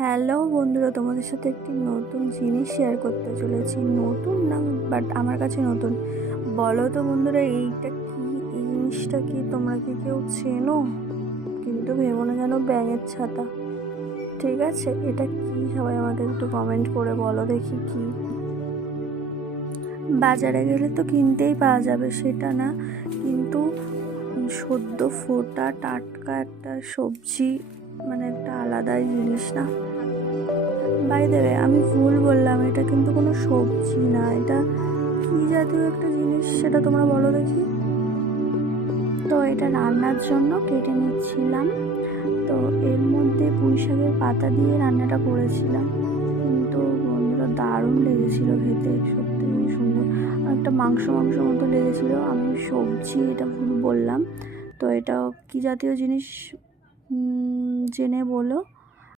Hello বন্ধুরা, তোমাদের সাথে একটি নতুন জিনিস শেয়ার করতে চলেছি। নতুন না, বাট আমার কাছে নতুন। বলো তো বন্ধুরা, এইটা কি? এই জিনিসটা কি? তোমরা কি কেউ চেনো? কিন্তু ভেবো না যেন ব্যাঙের ছাতা। ঠিক আছে, এটা কি? সবাই আমাকে একটু কমেন্ট করে বলো দেখি কি। বাজারে গেলে তো কিনতেই পাওয়া যাবে, সেটা না, কিন্তু সদ্য ফোটা টাটকা একটা সবজি, মানে একটা আলাদাই জিনিস না। বাই দেবে, আমি ভুল বললাম, এটা কিন্তু কোনো সবজি না। এটা কি জাতীয় একটা জিনিস সেটা তোমরা বলো দেখি। তো এটা রান্নার জন্য কেটে নিচ্ছিলাম। তো এর মধ্যে পুঁই শাকের পাতা দিয়ে রান্নাটা করেছিলাম, কিন্তু বন্ধুরা দারুণ লেগেছিল খেতে, সত্যি খুবই সুন্দর। একটা মাংস মাংস মতো লেগেছিল। আমি সবজি এটা ভুল বললাম। তো এটা কি জাতীয় জিনিস জেনে বলো।